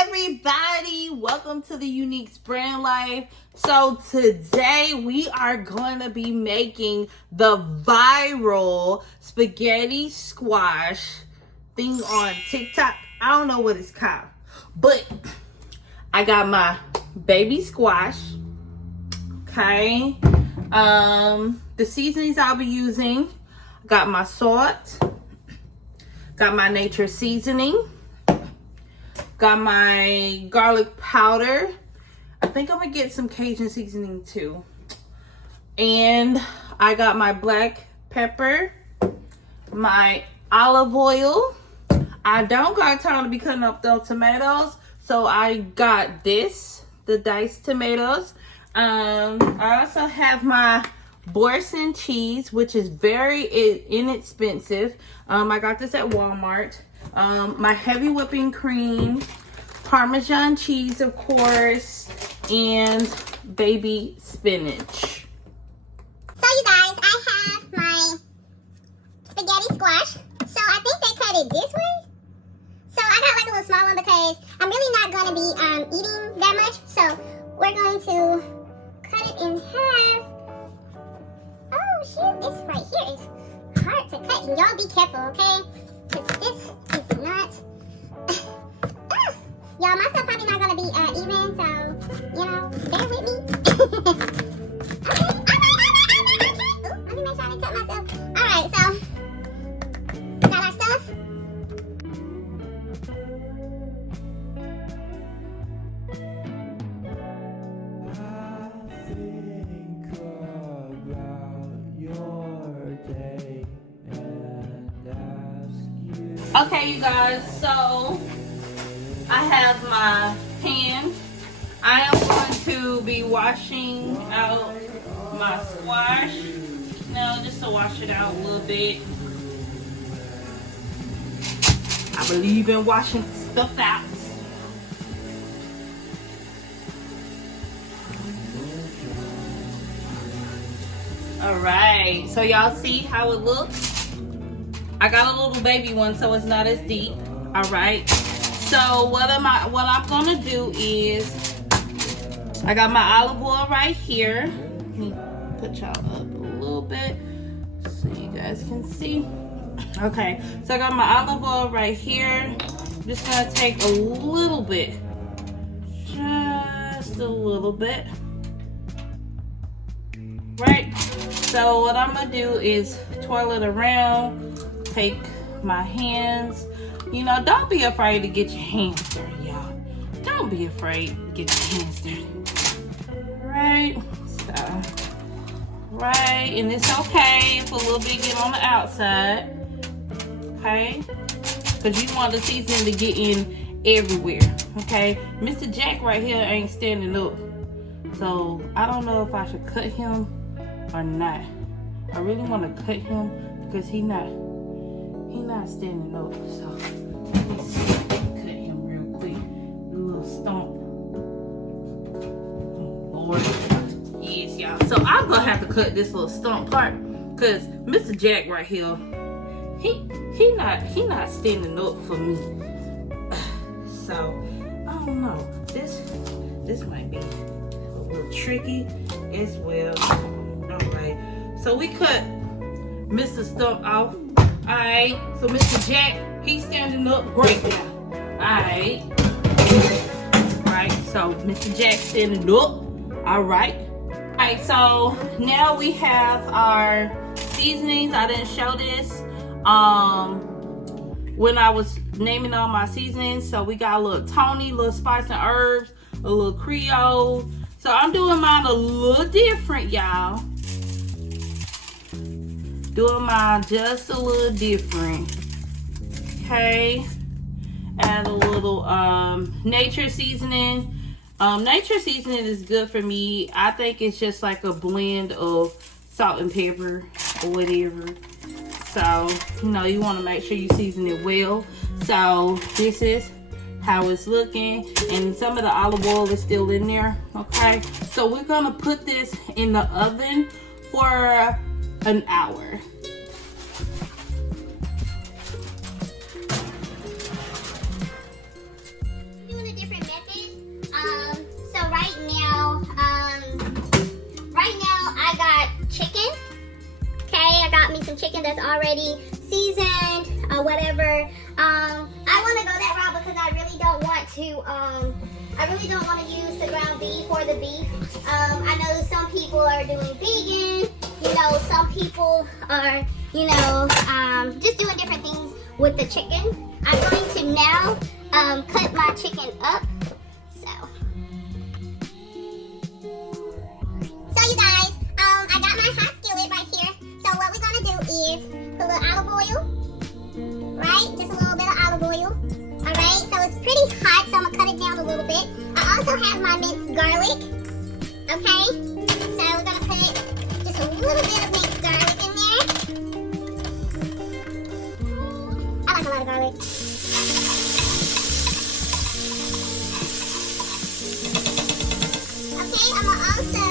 everybody, welcome to the Unique's Brand Life. So today we are going to be making the viral spaghetti squash thing on TikTok. I don't know what it's called, but I got my baby squash. Okay, the seasonings I'll be using, got my salt, got my nature seasoning, got my garlic powder. I think I'm gonna get some Cajun seasoning too. And I got my black pepper, my olive oil. I don't got time to be cutting up those tomatoes, so I got this, the diced tomatoes. I also have my Boursin cheese, which is very inexpensive. I got this at Walmart. My heavy whipping cream, Parmesan cheese, of course, and baby spinach. So you guys, I have my spaghetti squash. So I think they cut it this way. So I got like a little small one because I'm really not going to be eating that much. So we're going to cut it in half. Oh shoot, this right here is hard to cut. And y'all be careful, okay? Because this is not... Y'all, my stuff probably not going to be even, so, you know, bear with me. Okay, alright. Ooh, let me make sure I didn't cut myself. Alright, so, got our stuff. Okay, you guys, so I have my pan. I am going to be washing out my squash. Just to wash it out a little bit. I believe in washing stuff out. Alright, so y'all see how it looks? I got a little baby one, so it's not as deep. Alright. So what I'm gonna do is I got my olive oil right here. Let me put y'all up a little bit so you guys can see. Okay, so I got my olive oil right here. I'm just gonna take a little bit. Just a little bit. Right? So what I'm gonna do is twirl it around, take my hands. You know, don't be afraid to get your hands dirty, y'all. Don't be afraid to get your hands dirty. Right? So, right, and it's okay if a little bit get on the outside. Okay? Because you want the seasoning to get in everywhere. Okay? Mr. Jack right here ain't standing up. So, I don't know if I should cut him or not. I really want to cut him because he not standing up. So let me see if I can cut him real quick. A little stomp. Oh Lord. Yes, y'all. So I'm gonna have to cut this little stump part because Mr. Jack right here, he not standing up for me. So I don't know. This might be a little tricky as well. Alright. So we cut Mr. Stump off. Alright. So Mr. Jack, he's standing up great now. Alright. Alright, so Mr. Jack standing up. Alright. Alright, so now we have our seasonings. I didn't show this when I was naming all my seasonings. So we got a little Tony, a little spice and herbs, a little Creole. So I'm doing mine a little different, y'all. Doing mine just a little different. Okay. Add a little nature seasoning. Nature seasoning is good for me. I think it's just like a blend of salt and pepper or whatever. So, you know, you want to make sure you season it well. So this is how it's looking, and some of the olive oil is still in there. Okay, so we're gonna put this in the oven for an hour. Doing a different chicken that's already seasoned or whatever. I want to go that route because I really don't want to use the ground beef or the beef. I know some people are doing vegan. You know, some people are, you know, just doing different things with the chicken. I'm going to now cut my chicken up. So you guys, I got my hot skillet right here. So what we're gonna do is put a little olive oil, right? Just a little bit of olive oil. All right. So it's pretty hot, so I'm gonna cut it down a little bit. I also have my minced garlic. Okay. So we're gonna put just a little bit of minced garlic in there. I like a lot of garlic. Okay, I'm gonna also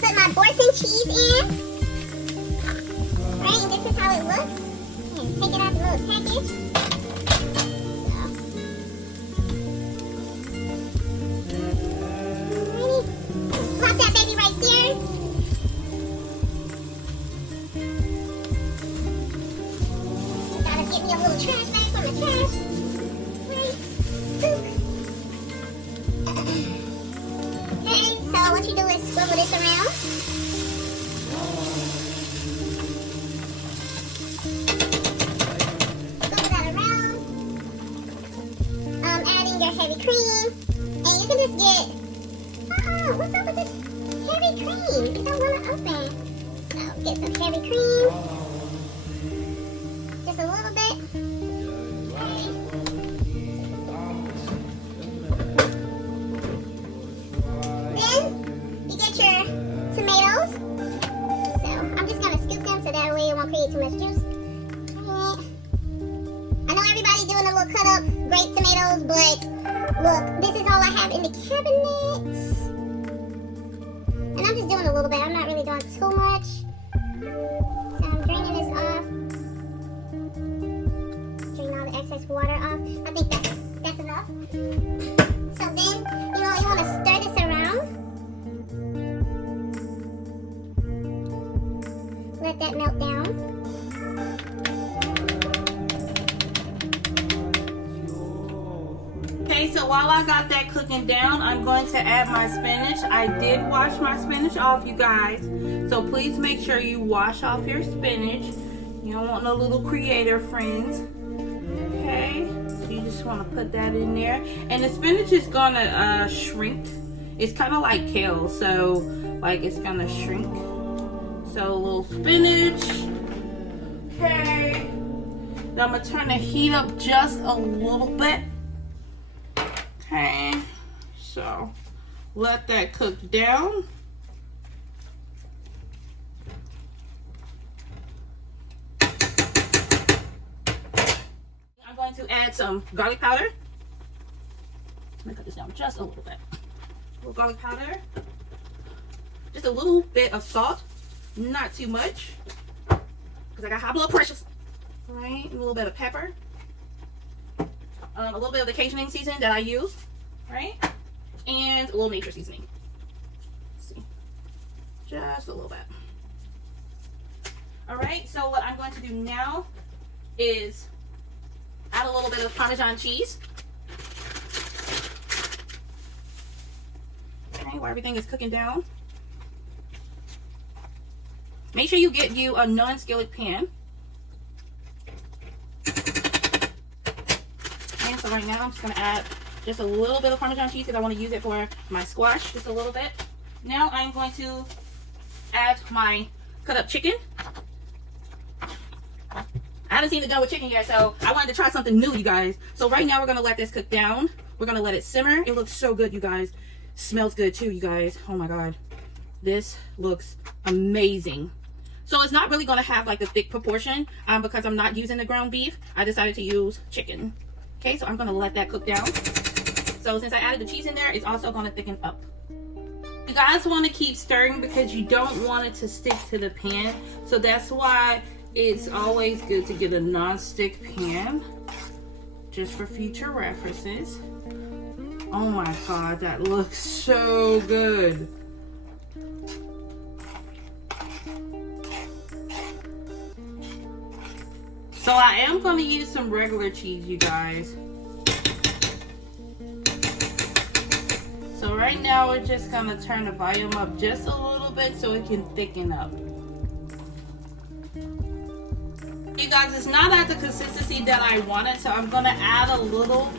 put my Borson cheese in. Right, and this is how it looks. And take it out the little package. Alrighty. Pop that baby right there. Gotta get me a little trash bag for my trash. Right. Okay, so what you do is swivel this around. Swivel that around. Adding your heavy cream. And you can just get, what's up with this heavy cream? It don't want to open. So get some heavy cream. Just a little bit. Okay. Then you get your tomatoes. So I'm just gonna scoop them so that way it won't create too much juice. Okay. I know everybody's doing a little cut up grape tomatoes, but look, this is all I have in the cabinet. And I'm just doing a little bit. I'm not really doing too much. So I'm draining this off. Drain all the excess water off. I think that's enough. So then, you know, you want to stir this around. Let that melt down. Okay, so while I got that cooking down, I'm going to add my spinach. I did wash my spinach off, you guys. So please make sure you wash off your spinach. You don't want no little creator friends. Okay, so you just want to put that in there. And the spinach is gonna shrink. It's kind of like kale, so like it's gonna shrink. So a little spinach. Okay. Then I'm gonna turn the heat up just a little bit. Okay, so let that cook down. I'm going to add some garlic powder. Let me cut this down just a little bit. A little garlic powder. Just a little bit of salt, not too much, because I got high blood pressure. All right, a little bit of pepper. A little bit of the Cajun seasoning that I use, right? And a little nature seasoning. Let's see. Just a little bit. All right, so what I'm going to do now is add a little bit of Parmesan cheese. Okay, while everything is cooking down. Make sure you get you a non-skillet pan. So right now I'm just going to add just a little bit of Parmesan cheese because I want to use it for my squash, just a little bit. Now I'm going to add my cut up chicken. I haven't seen it done with chicken yet, so I wanted to try something new, you guys. So right now we're going to let this cook down. We're going to let it simmer. It looks so good, you guys. Smells good too, you guys. Oh my God. This looks amazing. So it's not really going to have like a thick proportion because I'm not using the ground beef. I decided to use chicken. Okay, so I'm going to let that cook down. So since I added the cheese in there, it's also going to thicken up. You guys want to keep stirring because you don't want it to stick to the pan. So that's why it's always good to get a non-stick pan, just for future references. Oh my God, that looks so good. So I am going to use some regular cheese, you guys. So right now we're just going to turn the volume up just a little bit so it can thicken up. You guys, it's not at the consistency that I wanted, so I'm going to add a little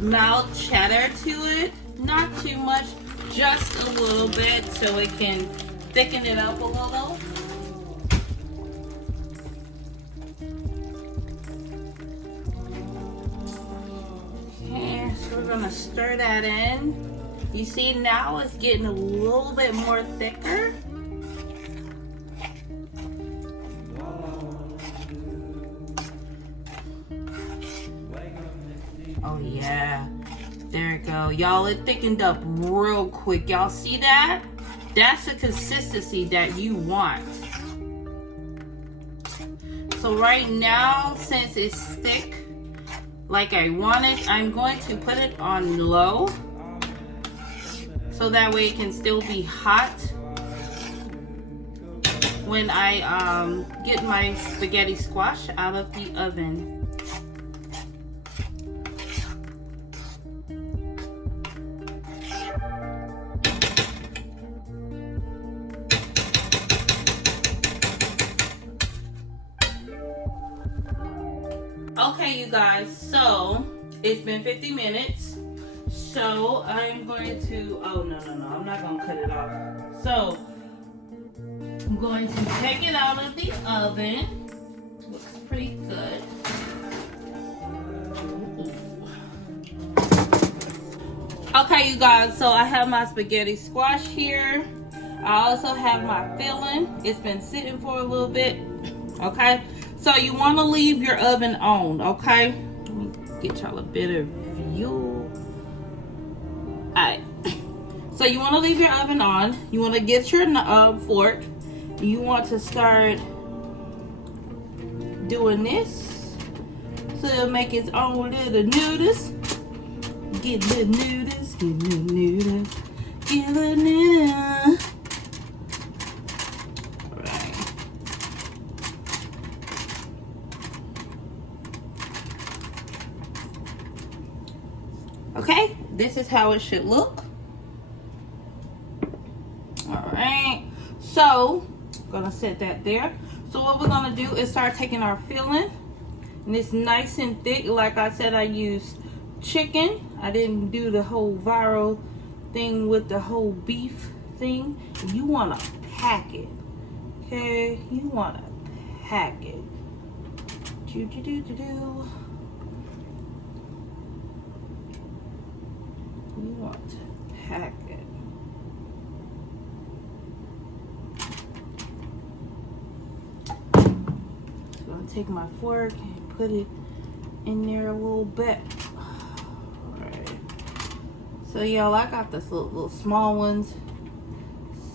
mild cheddar to it. Not too much, just a little bit so it can thicken it up a little. Okay, so we're going to stir that in. You see now it's getting a little bit more thicker. Oh yeah, there it go. Y'all, it thickened up real quick. Y'all see that? That's the consistency that you want. So right now, since it's thick like I want it, I'm going to put it on low. So that way it can still be hot when I get my spaghetti squash out of the oven. Okay, you guys, so it's been 50 minutes. So I'm going to, oh no, I'm not going to cut it off. So I'm going to take it out of the oven. Looks pretty good. Okay, you guys, so I have my spaghetti squash here. I also have my filling. It's been sitting for a little bit. Okay, so you want to leave your oven on, okay? Let me get y'all a better view. Alright, so you want to leave your oven on. You want to get your fork. You want to start doing this so it'll make its own little noodles. Get little noodles, get little noodles, get little noodles. Alright. Okay, this is how it should look. Alright, so I'm gonna set that there. So what we're gonna do is start taking our filling, and it's nice and thick. Like I said, I used chicken. I didn't do the whole viral thing with the whole beef thing. You want to pack it, okay? You want to pack it. You want to pack it. So I'm gonna take my fork and put it in there a little bit. Alright. So y'all, I got this little small ones.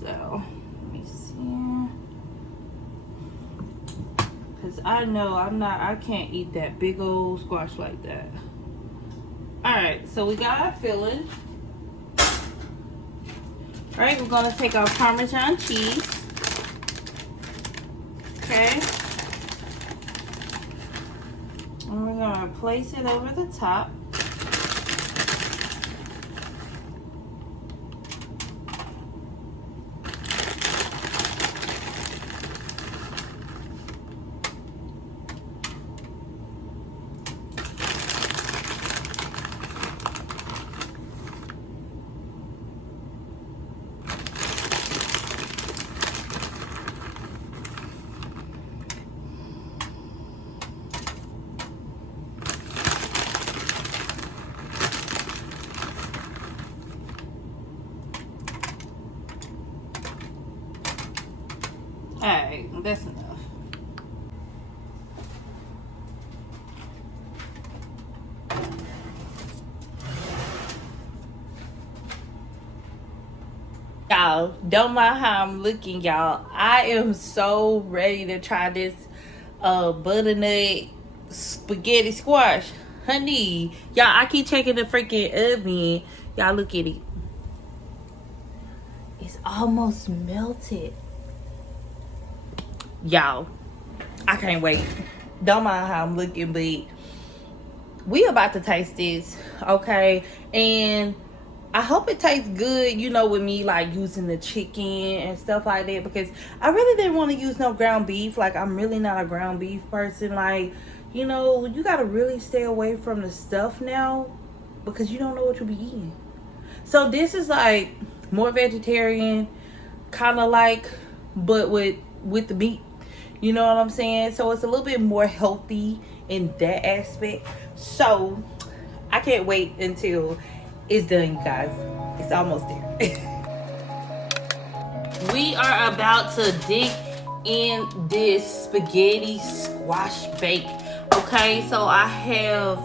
So let me see. Cause I know I can't eat that big old squash like that. Alright, so we got our filling. Alright, we're gonna take our Parmesan cheese. Okay. And we're gonna place it over the top. Alright, that's enough. Y'all, don't mind how I'm looking, y'all. I am so ready to try this butternut spaghetti squash. Honey, y'all, I keep checking the freaking oven. Y'all, look at it. It's almost melted. Y'all, I can't wait. Don't mind how I'm looking, but we about to taste this, okay? And I hope it tastes good, you know, with me like using the chicken and stuff like that, because I really didn't want to use no ground beef. Like, I'm really not a ground beef person. Like, you know, you gotta really stay away from the stuff now because you don't know what you'll be eating. So this is like more vegetarian, kind of like, but with the meat. You know what I'm saying? So it's a little bit more healthy in that aspect. So I can't wait until it's done, you guys. It's almost there. We are about to dig in this spaghetti squash bake. Okay, so I have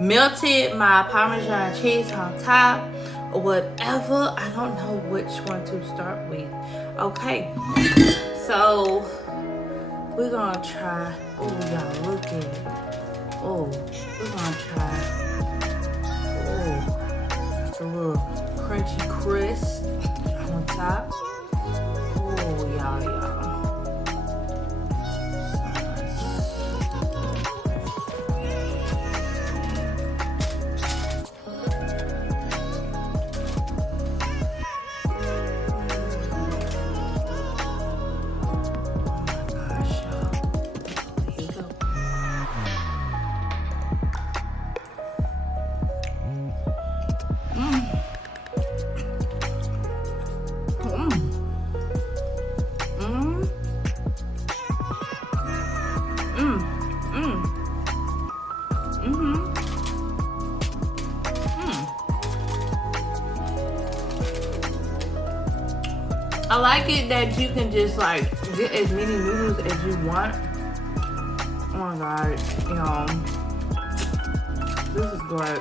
melted my Parmesan cheese on top or whatever. I don't know which one to start with. Okay, so we're gonna try. Oh, y'all, look at it. Oh, we're gonna try. Oh, just a little crunchy crust on top. Oh, y'all. I like it that you can just like get as many noodles as you want. Oh my god, y'all. This is great.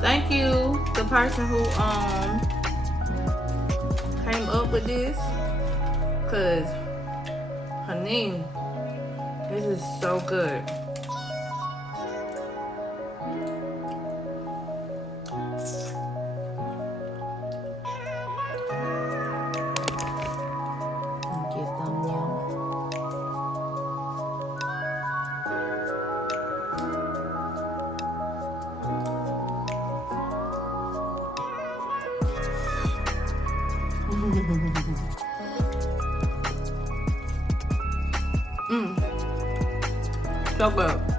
Thank you, the person who came up with this. Cause honey, this is so good. So good.